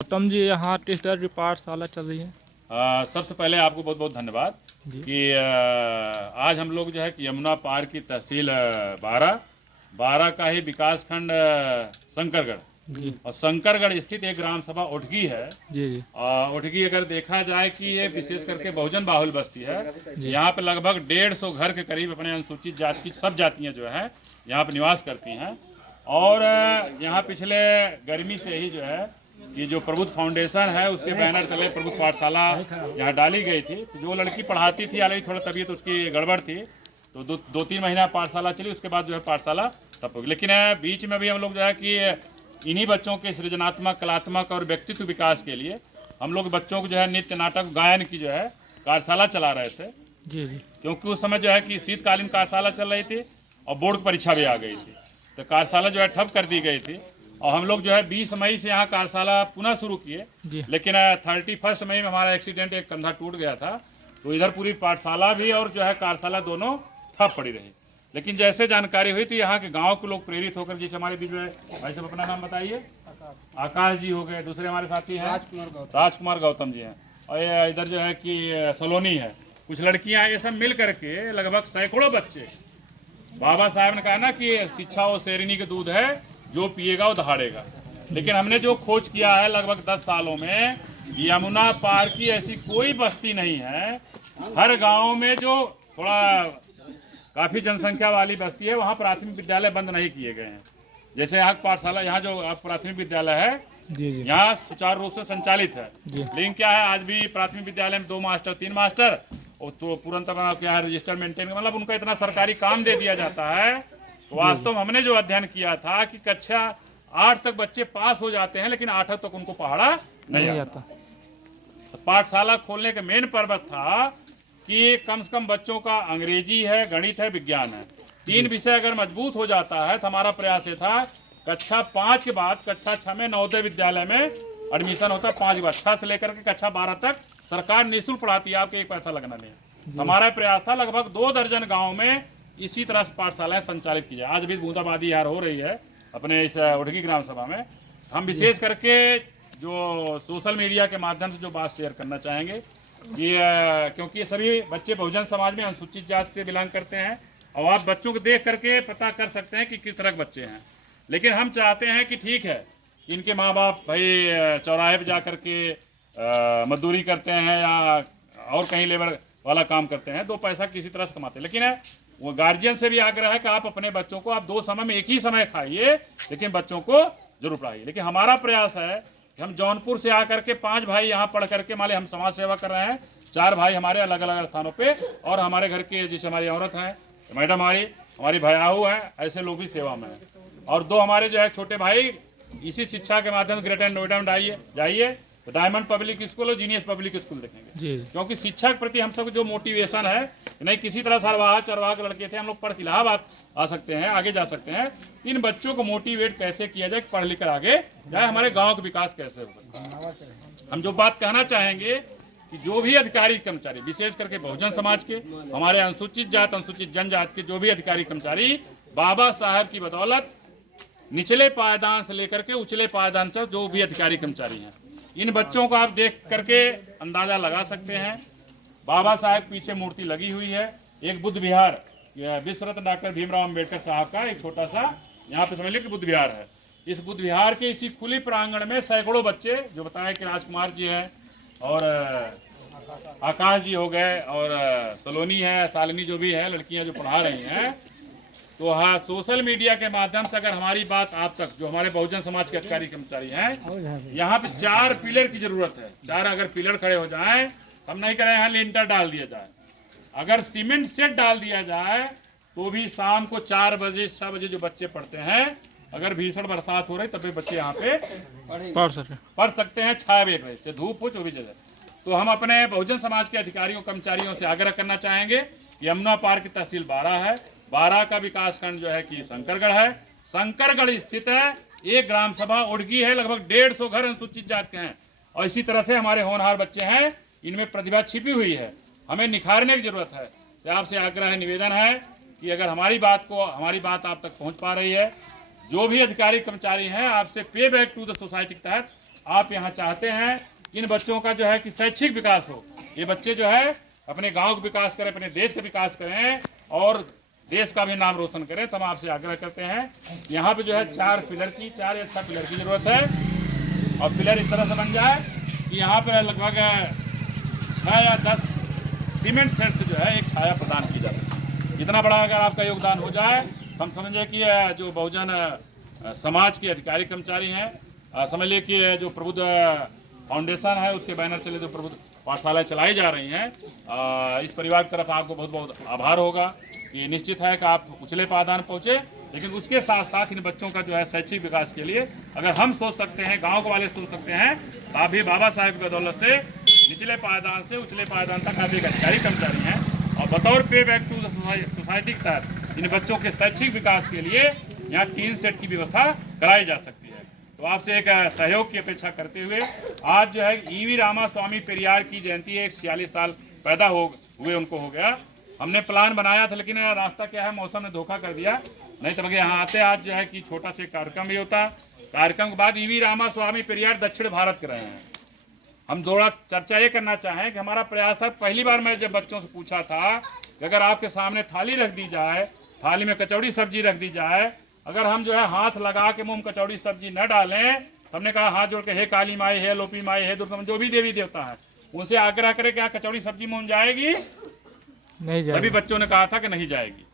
गौतम जी, यहाँ टीचर की पाठशाला चल रही है। सबसे पहले आपको बहुत बहुत धन्यवाद कि आज हम लोग जो है कि यमुना पार की तहसील बारह का ही विकास खंड शंकरगढ़ जी और शंकरगढ़ स्थित एक ग्राम सभा उठगी है। जी जी उठगी अगर देखा जाए कि ये विशेष करके बहुजन बाहुल बस्ती है। यहाँ पे लगभग 150 घर के करीब अपने अनुसूचित जाति की सब जातियाँ जो है यहाँ पे निवास करती हैं। और यहाँ पिछले गर्मी से ही जो है कि जो प्रबुद्ध फाउंडेशन है उसके बैनर तले प्रबुद्ध पाठशाला यहाँ डाली गई थी। तो जो लड़की पढ़ाती थी ऑलरेडी थोड़ा तबीयत उसकी गड़बड़ थी, तो दो तीन महीना पाठशाला चली, उसके बाद जो है पाठशाला ठप हो गई। लेकिन बीच में भी हम लोग जो है कि इन्हीं बच्चों के सृजनात्मक, कलात्मक और व्यक्तित्व विकास के लिए हम लोग बच्चों को जो है नित्य नाटक गायन की जो है कार्यशाला चला रहे थे। जी जी क्योंकि उस समय जो है कि शीतकालीन कार्यशाला चल रही थी और बोर्ड परीक्षा भी आ गई थी, तो कार्यशाला जो है ठप कर दी गई थी। और हम लोग जो है 20 मई से यहाँ कार्यशाला पुनः शुरू किए, लेकिन 31 मई में हमारा एक्सीडेंट, एक कंधा टूट गया था, तो इधर पूरी पाठशाला भी और जो है कार्यशाला दोनों ठप पड़ी रही। लेकिन जैसे जानकारी हुई थी यहाँ के गांव के लोग प्रेरित होकर, जैसे हमारे बीच में भाई साहब अपना नाम बताइए, आकाश जी हो गए, दूसरे हमारे साथी हैं राजकुमार गौतम जी हैं, और इधर जो है कि सलोनी है, कुछ लड़कियाँ, ये सब मिल करके लगभग सैकड़ों बच्चे, बाबा साहब ने कहा ना कि शिक्षा वो शेरनी का दूध है, जो पिएगा वो दहाड़ेगा। लेकिन हमने जो खोज किया है लगभग 10 सालों में, यमुना पार की ऐसी कोई बस्ती नहीं है। हर गांव में जो थोड़ा काफ़ी जनसंख्या वाली बस्ती है वहाँ प्राथमिक विद्यालय बंद नहीं किए गए हैं। जैसे यहाँ पाठशाला, यहाँ जो प्राथमिक विद्यालय है यहाँ सुचारू रूप से संचालित है। लेकिन क्या है, आज भी प्राथमिक विद्यालय में 2 मास्टर 3 मास्टर और तो तुरंत क्या है रजिस्टर मेंटेन, मतलब उनका इतना सरकारी काम दे दिया जाता है। तो वास्तव में हमने जो अध्ययन किया था कि कक्षा 8 तक बच्चे पास हो जाते हैं, लेकिन 8 तक उनको पढ़ा नहीं आता। तो पाठशाला खोलने का मेन पर्पज था कि कम से कम बच्चों का अंग्रेजी है, गणित है, विज्ञान है, 3 विषय अगर मजबूत हो जाता है तो हमारा प्रयास ये था कक्षा 5 के बाद कक्षा 6 में नवोदय विद्यालय में एडमिशन होता है। 5 के बाद 6 से लेकर के कक्षा 12 तक सरकार निःशुल्क पढ़ाती है, आपको 1 पैसा लगना नहीं। हमारा प्रयास था लगभग 2 दर्जन गाँव में इसी तरह से पाठशालाएं संचालित की जाए। आज भी बूंदाबांदी यार हो रही है अपने इस उठगी ग्राम सभा में। हम विशेष करके जो सोशल मीडिया के माध्यम से जो बात शेयर करना चाहेंगे ये, क्योंकि ये सभी बच्चे बहुजन समाज में अनुसूचित जाति से बिलोंग करते हैं और आप बच्चों को देख करके पता कर सकते हैं कि किस तरह के बच्चे हैं। लेकिन हम चाहते हैं कि ठीक है कि इनके माँ बाप भाई चौराहे पर जा करके मजदूरी करते हैं या और कहीं लेबर वाला काम करते हैं, 2 पैसा किसी तरह से कमाते हैं, लेकिन वो गार्जियन से भी आग्रह है कि आप अपने बच्चों को आप 2 समय में एक ही समय खाइए, लेकिन बच्चों को जरूर पढ़ाइए। लेकिन हमारा प्रयास है कि हम जौनपुर से आकर के 5 भाई यहाँ पढ़ करके, मान हम समाज सेवा कर रहे हैं, 4 भाई हमारे अलग अलग स्थानों पे, और हमारे घर के जैसे हमारी औरत हैं, मैडम हमारी भयाहू है, ऐसे लोग भी सेवा में हैं, और 2 हमारे जो है छोटे भाई इसी शिक्षा के माध्यम से ग्रेटर नोएडा में जाइए तो डायमंड पब्लिक स्कूल और जीनियस पब्लिक स्कूल देखेंगे। क्योंकि शिक्षा के प्रति हम सब जो मोटिवेशन है, नहीं किसी तरह सरवाह चरवाह के लड़के थे, हम लोग पढ़ के इलाहाबाद आ सकते हैं, आगे जा सकते हैं, इन बच्चों को मोटिवेट कैसे किया जाए, पढ़ लिख कर आगे जाए, हमारे गांव का विकास कैसे हो सकता है। हम जो बात कहना चाहेंगे कि जो भी अधिकारी कर्मचारी, विशेष करके बहुजन समाज के, हमारे अनुसूचित जात अनुसूचित जनजाति के जो भी अधिकारी कर्मचारी बाबा साहब की बदौलत निचले पायदान से लेकर के उचले पायदान तक जो भी अधिकारी कर्मचारी हैं, इन बच्चों को आप देख करके अंदाजा लगा सकते हैं। बाबा साहब पीछे मूर्ति लगी हुई है, एक बुद्ध विहार, विश्व रत्न डॉक्टर भीमराव अंबेडकर साहब का एक छोटा सा यहाँ पे समझ लीजिए कि बुद्ध विहार है। इस बुद्ध विहार के इसी खुली प्रांगण में सैकड़ों बच्चे, जो बताया कि राजकुमार जी है और आकाश जी हो गए और सलोनी है, शालिनी जो भी है, लड़कियां जो पढ़ा रही हैं, तो हाँ सोशल मीडिया के माध्यम से अगर हमारी बात आप तक, जो हमारे बहुजन समाज के अधिकारी कर्मचारी हैं, यहाँ पे 4 पिलर की जरूरत है। 4 अगर पिलर खड़े हो जाएं, हम नहीं करें यहाँ लिंटर डाल दिया जाए, अगर सीमेंट सेट डाल दिया जाए तो भी शाम को 4 बजे 6 बजे जो बच्चे पढ़ते हैं, अगर भीषण बरसात हो रही तब भी बच्चे यहाँ पे पढ़ सकते हैं, छाया भी रहे, चाहे धूप हो 24 जगह। तो हम अपने बहुजन समाज के अधिकारियों कर्मचारियों से आग्रह करना चाहेंगे, यमुना पार की तहसील 12 है, 12 का विकास खंड जो है कि शंकरगढ़ है, शंकरगढ़ स्थित है, एक ग्राम सभा उठगी है, लगभग 150 घर अनुसूचित जाति के हैं, और इसी तरह से हमारे होनहार बच्चे हैं, इनमें प्रतिभा छिपी हुई है, हमें निखारने की जरूरत है। तो आपसे आग्रह है, निवेदन है कि अगर हमारी बात आप तक पहुंच पा रही है, जो भी अधिकारी कर्मचारी हैं, आपसे पे बैक टू द सोसाइटी के तहत आप यहाँ चाहते हैं इन बच्चों का जो है कि शैक्षिक विकास हो, ये बच्चे जो है अपने गांव का विकास करें, अपने देश का विकास करें और देश का भी नाम रोशन करें, तो हम आपसे आग्रह करते हैं यहाँ पे जो है 4 या 6 पिलर की जरूरत है। और पिलर इस तरह से बन जाए कि यहाँ पे लगभग 6 या 10 सीमेंट सेट से जो है एक छाया प्रदान की जा सके। इतना बड़ा अगर आपका योगदान हो जाए, हम समझे कि जो बहुजन समाज के अधिकारी कर्मचारी हैं, समझ लिए कि जो प्रबुद्ध फाउंडेशन है उसके बैनर चले जो प्रबुद्ध पाठशालाएं चलाई जा रही हैं, इस परिवार की तरफ आपको बहुत बहुत आभार होगा। ये निश्चित है कि आप उछले पायदान पहुँचे, लेकिन उसके साथ साथ इन बच्चों का जो है शैक्षिक विकास के लिए अगर हम सोच सकते हैं, गांव के वाले सोच सकते हैं, तो आप भी बाबा साहेब की बदौलत से निचले पायदान से उछले पायदान तक आप एक अधिकारी कर्मचारी हैं और बतौर पे बैक टू द सोसाइटी के तहत इन बच्चों के शैक्षिक विकास के लिए यहाँ 3 सेट की व्यवस्था कराई जा सकती है। तो आपसे एक सहयोग की अपेक्षा करते हुए आज जो है ईवी रामास्वामी पेरियार की जयंती है, 46 साल पैदा हुए उनको हो गया। हमने प्लान बनाया था, लेकिन रास्ता क्या है, मौसम ने धोखा कर दिया, नहीं तो यहाँ आते आज जो है कि छोटा से कार्यक्रम भी होता। कार्यक्रम के बाद ईवी रामास्वामी पेरियार दक्षिण भारत के रहे हैं। हम थोड़ा चर्चा ये करना चाहें कि हमारा प्रयास था, पहली बार मैं जब बच्चों से पूछा था कि अगर आपके सामने थाली रख दी जाए, थाली में कचौड़ी सब्जी रख दी जाए, अगर हम जो है हाथ लगा के मुंह में कचौड़ी सब्जी न डालें, तो हमने कहा हाथ जोड़ के हे काली माई, हे लोपी माई, हे दुर्गा, जो भी देवी देवता है उनसे आग्रह करें कि कचौड़ी सब्जी मुंह में जाएगी, नहीं जाएगी। सभी बच्चों ने कहा था कि नहीं जाएगी।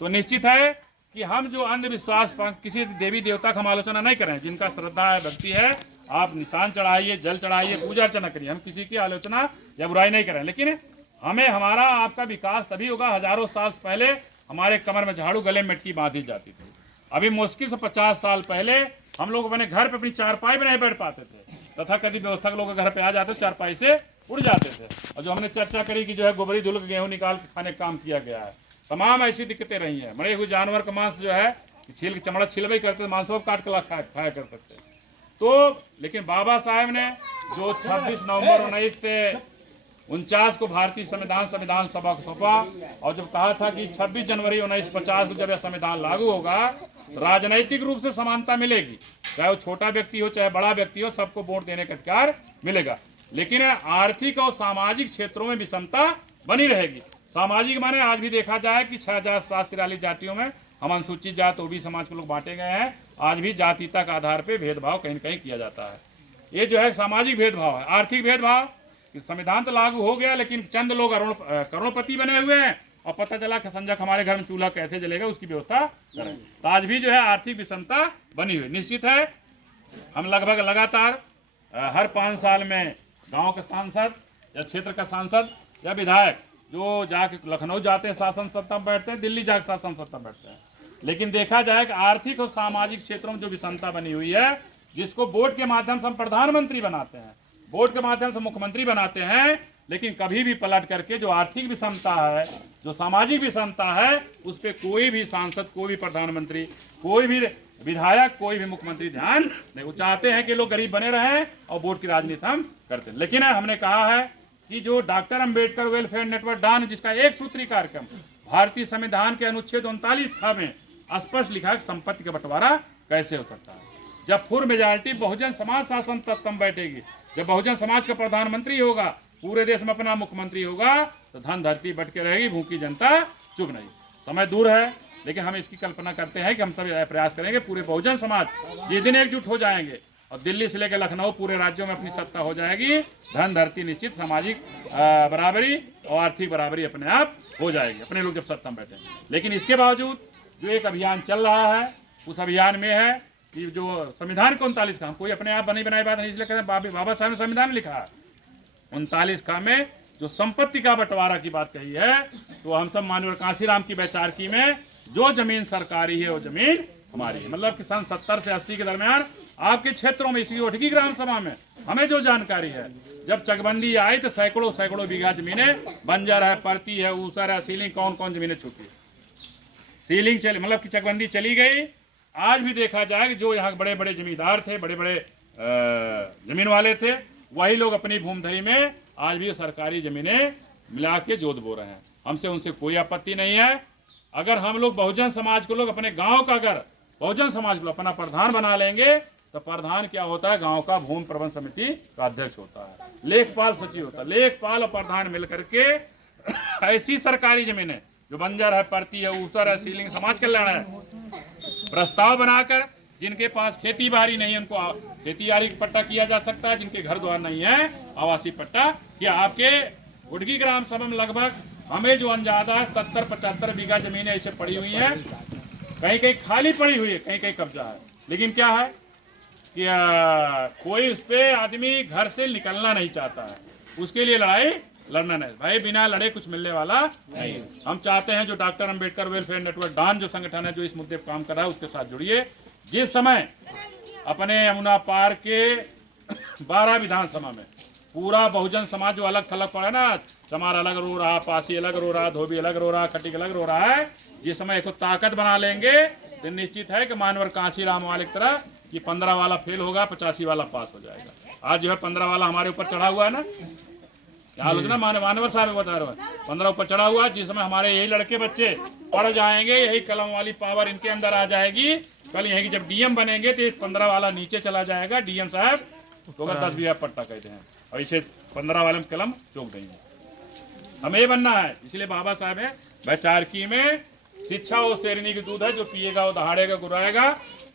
तो निश्चित है कि हम जो अंधविश्वास किसी देवी देवता का हम आलोचना नहीं करें, जिनका श्रद्धा है, भक्ति है, आप निशान चढ़ाइए, जल चढ़ाइए, पूजा अर्चना करिए, हम किसी की आलोचना या बुराई नहीं करें। लेकिन हमें हमारा आपका विकास तभी होगा, हजारों साल पहले हमारे कमर में झाड़ू, गले में मिट्टी बांधी जाती थी। अभी मुश्किल से 50 साल पहले हम लोग अपने घर पे अपनी चारपाई में नहीं बैठ पाते थे, तथा कभी व्यवस्था के लोग घर पे आ जाते चारपाई से उड़ जाते थे। और जो हमने चर्चा करी कि जो है गोबरी धुल गेहूँ निकाल के खाने का काम किया गया है, तमाम ऐसी दिक्कतें रही हैं। मरे हुए जानवर का मांस जो है छील के चमड़ा छिलवाई करते थे, मांसों को काट के खाया करते थे। तो लेकिन बाबा साहेब ने जो 26 नवंबर 1949 को भारतीय संविधान सभा को सौंपा, और जब कहा था कि 26 जनवरी 1950 को जब यह संविधान लागू होगा तो राजनैतिक रूप से समानता मिलेगी, चाहे वो छोटा व्यक्ति हो चाहे बड़ा व्यक्ति हो, सबको वोट देने का अधिकार मिलेगा। लेकिन आर्थिक और सामाजिक क्षेत्रों में विषमता बनी रहेगी। सामाजिक माने आज भी देखा जाए कि 6743 जातियों में हम अनुसूचित जात ओबीसी समाज के लोग बांटे गए हैं। आज भी जातीयता के आधार पर भेदभाव कहीं न कहीं किया जाता है। ये जो है सामाजिक भेदभाव है। आर्थिक भेदभाव, संविधान तो लागू हो गया, लेकिन चंद लोग करोड़पति बने हुए हैं और पता चला कि संजय हमारे घर में चूल्हा कैसे जलेगा उसकी व्यवस्था करें। तो आज भी जो है आर्थिक विषमता बनी हुई। निश्चित है हम लगभग लगातार हर 5 साल में गांव के सांसद या क्षेत्र का सांसद या विधायक जो जाके लखनऊ जाते हैं, शासन सत्ता में बैठते हैं, दिल्ली जाके शासन सत्ता में बैठते हैं। लेकिन देखा जाए कि आर्थिक और सामाजिक क्षेत्रों में जो विषमता बनी हुई है, जिसको वोट के माध्यम से हम प्रधानमंत्री बनाते हैं, वोट के माध्यम से मुख्यमंत्री बनाते हैं, लेकिन कभी भी पलट करके जो आर्थिक विषमता है, जो सामाजिक विषमता है, उस पर कोई भी सांसद, कोई भी प्रधानमंत्री, कोई भी विधायक, कोई भी मुख्यमंत्री ध्यान नहीं। वो चाहते हैं कि लोग गरीब बने रहें और वोट की राजनीति हम करते हैं। लेकिन हमने कहा है कि जो डॉक्टर अंबेडकर वेलफेयर नेटवर्क डान, जिसका एक सूत्री कार्यक्रम भारतीय संविधान के अनुच्छेद 39 में स्पष्ट लिखा है संपत्ति का बंटवारा कैसे हो सकता है। जब फुल मेजॉरिटी बहुजन समाज शासन तब बैठेगी, जब बहुजन समाज का प्रधानमंत्री होगा, पूरे देश में अपना मुख्यमंत्री होगा, तो धन धरती बट के रहेगी, भूखी जनता चुप नहीं। समय दूर है, लेकिन हम इसकी कल्पना करते हैं कि हम सब प्रयास करेंगे, पूरे बहुजन समाज जिस दिन एकजुट हो जाएंगे और दिल्ली से लेकर लखनऊ पूरे राज्यों में अपनी सत्ता हो जाएगी, धन धरती निश्चित, सामाजिक बराबरी और आर्थिक बराबरी अपने आप हो जाएगी, अपने लोग जब सत्ता में बैठेंगे। लेकिन इसके बावजूद जो एक अभियान चल रहा है, उस अभियान में है कि जो संविधान के 39 का, हम कोई अपने आप बनी बनाई बात नहीं, इसलिए कहते हैं बाबा साहब ने संविधान लिखा है, 39 का में जो संपत्ति का बंटवारा की बात कही है, तो हम सब माननीय कांशीराम की वैचारिकी में जो जमीन सरकारी है वो जमीन हमारी है। मतलब कि सन 70 से 80 के दरमियान आपके क्षेत्रों में, इसी ओठगी ग्राम सभा में हमें जो जानकारी है, जब चकबंदी आई तो सैकड़ों बीघा जमीनें बंजर है, परती है, ऊसर है, सीलिंग, कौन कौन जमीनें छूटी, सीलिंग चली, मतलब कि चकबंदी चली गई। आज भी देखा जाए कि जो यहाँ बड़े बड़े जमींदार थे, बड़े बड़े जमीन वाले थे, वही लोग अपनी भूमधरी में आज भी सरकारी जमीनें मिला के जोत बो रहे हैं। हमसे उनसे कोई आपत्ति नहीं है। अगर हम लोग बहुजन समाज को लोग अपने गांव का, अगर बहुजन समाज को अपना प्रधान बना लेंगे, तो प्रधान क्या होता है, गांव का भूमि प्रबंध समिति का अध्यक्ष होता है, लेखपाल सचिव होता है। लेखपाल और प्रधान मिलकर के ऐसी सरकारी जमीनें जो बंजर है, परती है, ऊसर है, सीलिंग, समाज कल्याण है, प्रस्ताव बनाकर जिनके पास खेती बाड़ी नहीं है उनको खेती बाड़ी पट्टा किया जा सकता है, जिनके घर द्वार नहीं है आवासीय पट्टा। या आपके गुडगी ग्राम सभा में लगभग हमें जो अंदाजा है 70-75 बीघा जमीनें ऐसे पड़ी हुई हैं, कहीं कहीं खाली पड़ी हुई है, कहीं कहीं कब्जा है। लेकिन क्या है कि कोई उस पे आदमी घर से निकलना नहीं चाहता है, उसके लिए लड़ाई लड़ना नहीं भाई, बिना लड़े कुछ मिलने वाला नहीं है। हम चाहते हैं जो डॉक्टर अंबेडकर वेलफेयर नेटवर्क डान जो संगठन है जो इस मुद्दे पर काम कर रहा है उसके साथ जुड़िए। जिस समय अपने यमुना पार के 12 विधानसभा में पूरा बहुजन समाज जो अलग थलग पड़ा ना, चमार अलग रो रहा, पासी अलग रो रहा, धोबी अलग रो रहा, खटिक अलग रो रहा है, जिस समय इसको ताकत बना लेंगे तो निश्चित है कि मानवर कांसी राम वाले की तरह कि 15 वाला फेल होगा, 85 वाला पास हो जाएगा। आज जो है 15 वाला हमारे ऊपर चढ़ा हुआ है ना, आलोचना मानवर साहब बता रहे हैं, 15 ऊपर चढ़ा हुआ, जिस समय हमारे यही लड़के बच्चे पढ़ जाएंगे, यही कलम वाली पावर इनके अंदर आ जाएगी, कल यही जब डीएम बनेंगे तो 15 वाला नीचे चला जाएगा, डीएम साहब तो 10 बीघा पट्टा कहते हैं, और इसे 15 वाले में कलम चौंक देंगे। हमें बनना है, इसलिए बाबा साहब है भाई चारकी में शिक्षा वो शेरनी की दूध है, जो पिएगा वो दहाड़ेगा गुराएगा।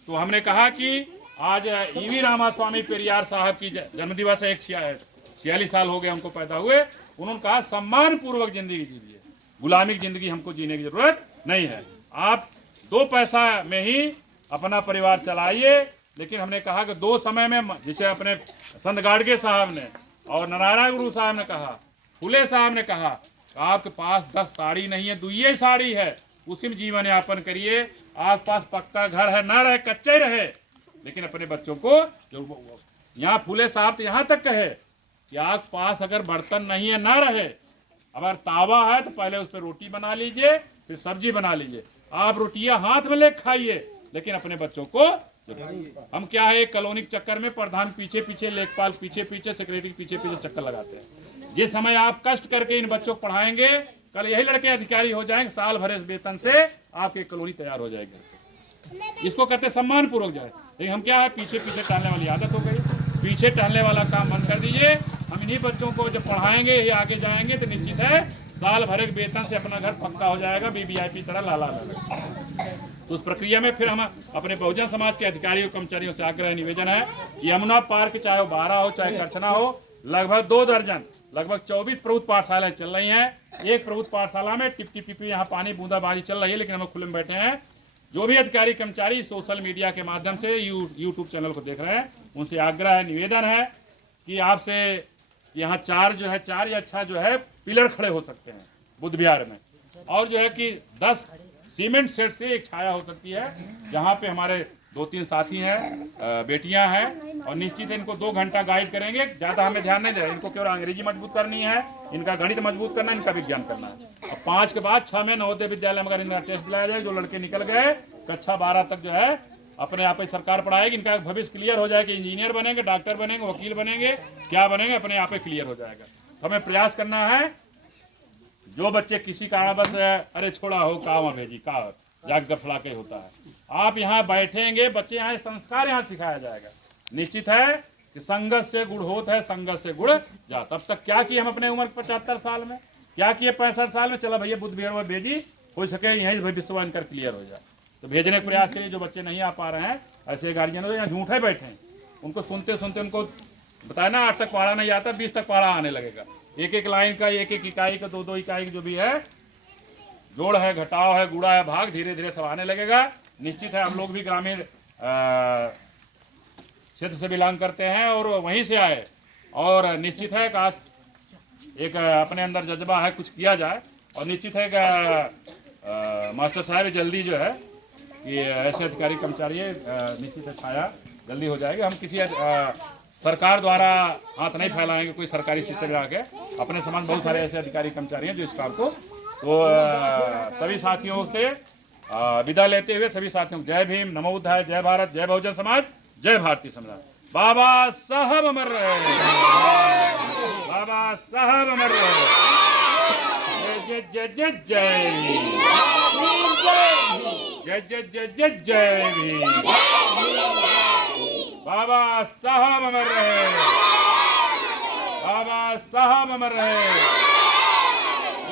तो हमने कहा कि आज ईवी रामास्वामी पेरियार साहब की जन्मदिवस है, 46 साल हो गए हमको पैदा हुए। उन्होंने कहा सम्मान पूर्वक जिंदगी जीजिए, गुलामी की जिंदगी हमको जीने की जरूरत नहीं है। आप 2 पैसा में ही अपना परिवार चलाइए। लेकिन हमने कहा कि 2 समय में, जिसे अपने संत गाडगे साहब ने और नारायण गुरु साहब ने कहा, फुले साहब ने कहा, आपके पास 10 साड़ी नहीं है, 2 साड़ी है, उसी में जीवन यापन करिए। आपके पास पक्का घर है, ना रहे कच्चा ही रहे, लेकिन अपने बच्चों को जो यहाँ फुले साहब तो यहाँ तक कहे कि आपके पास अगर बर्तन नहीं है ना रहे, अगर तावा है तो पहले उस पर रोटी बना लीजिए, फिर सब्जी बना लीजिए। आप रोटियां हाथ में ले खाइए, लेकिन अपने बच्चों को हम क्या है, एक कॉलोनी के चक्कर में प्रधान पीछे पीछे, लेखपाल पीछे पीछे, सेक्रेटरी पीछे पीछे चक्कर लगाते हैं। जिस समय आप कष्ट करके इन बच्चों को पढ़ाएंगे, कल यही लड़के अधिकारी हो जाएंगे, साल भर वेतन से आपकी कॉलोनी तैयार हो जाएगी। इसको कहते सम्मान पूर्वक जाए। लेकिन हम क्या है, पीछे पीछे टहलने वाली आदत हो गई। पीछे टहलने वाला काम बंद कर दीजिए। हम इन्हीं बच्चों को जब पढ़ाएंगे, ये आगे जाएंगे तो निश्चित है साल भर के वेतन से अपना घर पक्का हो जाएगा, वीवीआईपी तरह लाला लाला। तो उस प्रक्रिया में फिर हम अपने बहुजन समाज के अधिकारियों कर्मचारियों से आग्रह निवेदन है कि यमुना पार्क चाहे वो 12 हो चाहे करछना हो, लगभग 2 दर्जन लगभग 24 प्रभुत्व पाठशालाएं चल रही हैं। एक प्रभुत्व पाठशाला में टिप टिप यहाँ पानी बूंदाबांदी चल रही है, लेकिन हम खुले में बैठे हैं। जो भी अधिकारी कर्मचारी सोशल मीडिया के माध्यम से यूट्यूब चैनल को देख रहे हैं, उनसे आग्रह है, निवेदन है कि आपसे यहाँ 4 या 6 जो है पिलर खड़े हो सकते हैं बुद्ध विहार में, और जो है कि 10 सीमेंट सेट से एक छाया हो सकती है, जहाँ पे हमारे 2-3 साथी हैं, बेटियां हैं, और निश्चित है इनको 2 घंटा गाइड करेंगे। ज़्यादा हमें ध्यान नहीं दे, इनको केवल अंग्रेजी मजबूत करनी है, इनका गणित मजबूत करना है, इनका विज्ञान करना है। और 5 के बाद 6 में नवोदय विद्यालय में अगर इनका टेस्ट दिलाया जाए, जो लड़के निकल गए कक्षा 12 तक जो है अपने आप ही सरकार पढ़ाएगी, इनका भविष्य क्लियर हो जाएगा, इंजीनियर बनेंगे, डॉक्टर बनेंगे, वकील बनेंगे, क्या बनेंगे, अपने आप ही क्लियर हो जाएगा। तो हमें प्रयास करना है, जो बच्चे किसी कारणवश अरे छोड़ा हो काम भेजी का जाग गफला के होता है, आप यहाँ बैठेंगे, बच्चे यहाँ संस्कार यहाँ सिखाया जाएगा। निश्चित है कि संघर्ष से गुड़ होता है, संघर्ष से गुड़ जा। तब तक क्या किए हम अपने उम्र 75 साल में, क्या किए 65 साल में, चलो भैया बुद्ध विहार में भेजी, हो सके यहीं विश्वान कर क्लियर हो जाए। तो भेजने के प्रयास के लिए जो बच्चे नहीं आ पा रहे हैं, ऐसे गार्जियन यहाँ झूठे बैठे हैं, उनको सुनते सुनते उनको बताया ना 8 तक पढ़ा नहीं आता, 20 तक पढ़ा आने लगेगा। एक लाइन का, एक इकाई का, 2 इकाई जो भी है, जोड़ है, घटाव है, गुड़ा है, भाग, धीरे धीरे सब आने लगेगा। निश्चित है हम लोग भी ग्रामीण क्षेत्र से बिलोंग करते हैं और वहीं से आए, और निश्चित है काश एक अपने अंदर जज्बा है कुछ किया जाए। और निश्चित है कि मास्टर साहब जल्दी जो है कि ऐसे अधिकारी कर्मचारी निश्चित है छाया जल्दी हो जाएगी। हम किसी सरकार द्वारा हाथ नहीं फैलाएंगे, कोई सरकारी सिस्टम लगा के, अपने समान बहुत सारे ऐसे अधिकारी कर्मचारी हैं जो इस काम को। तो सभी साथियों से विदा लेते हुए सभी साथियों को जय भीम, नमो बुद्धाय, जय भारत, जय बहुजन समाज, जय भारतीय समाज। बाबा साहब अमर रहे, बाबा साहब अमर रहे, जय जय जय जय जय जय जय जय जय भीम। बाबा साहब अमर रहे, बाबा साहब अमर रहे।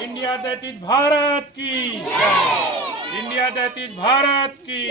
इंडिया दैट इज भारत की, इंडिया दैट इज भारत की।